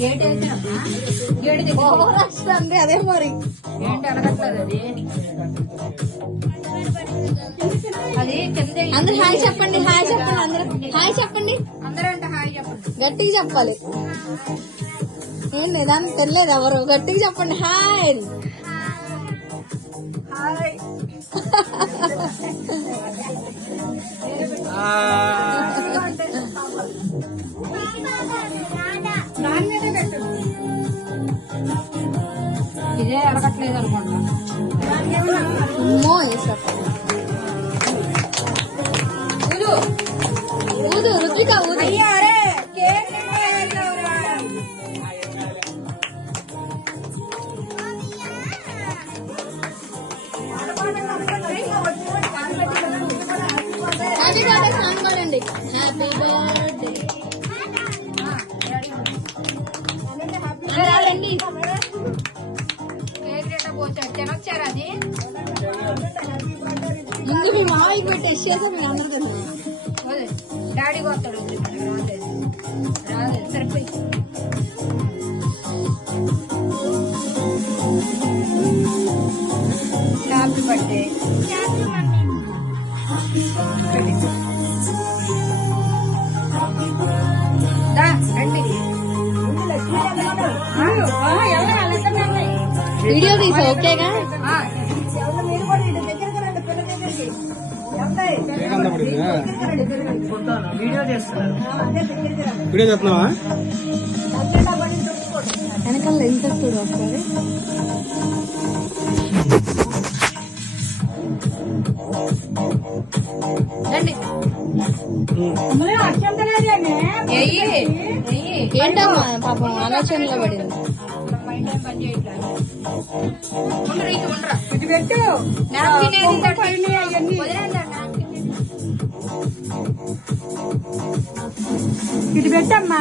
Gate వస్తుంది అదే మరి ఏంటి అడగట్లేదు అది అది అందరు హాయ్ చెప్పండి, హాయ్ చెప్పండి, అందరూ హాయ్ చెప్పండి, అందరూ అంటే హాయ్ చెప్పండి, గట్టిగా చెప్పాలి. ఏం లేదని తెలియదు ఎవరు, గట్టిగా చెప్పండి హాయ్. హాయ్ ఇదే అడగట్లేదు అనుకుంటా. ఊదు రుద్విక ఊదు. హ్యాపీ బర్త్డే సాంగ్ పాడండి. హ్యాపీ బర్త్డే రండి. తినొచ్చారా అది ముందు మీ మావయ్యకి పెట్టి ఎస్చేసా మీరు అందరు కదా. డాడీ పోతాడు రాలేదు సరిపోయి. హ్యాపీ బర్త్డే రండి. వీడియో తీసా ఓకేగా. వీడియో చేస్తున్నావా? వెనకాల ఎంత చూడు ఒకసారి. రండి ఏంటమ్మా పాపం ఆలోచనలో పడింది. ఇది పెట్టమ్మా.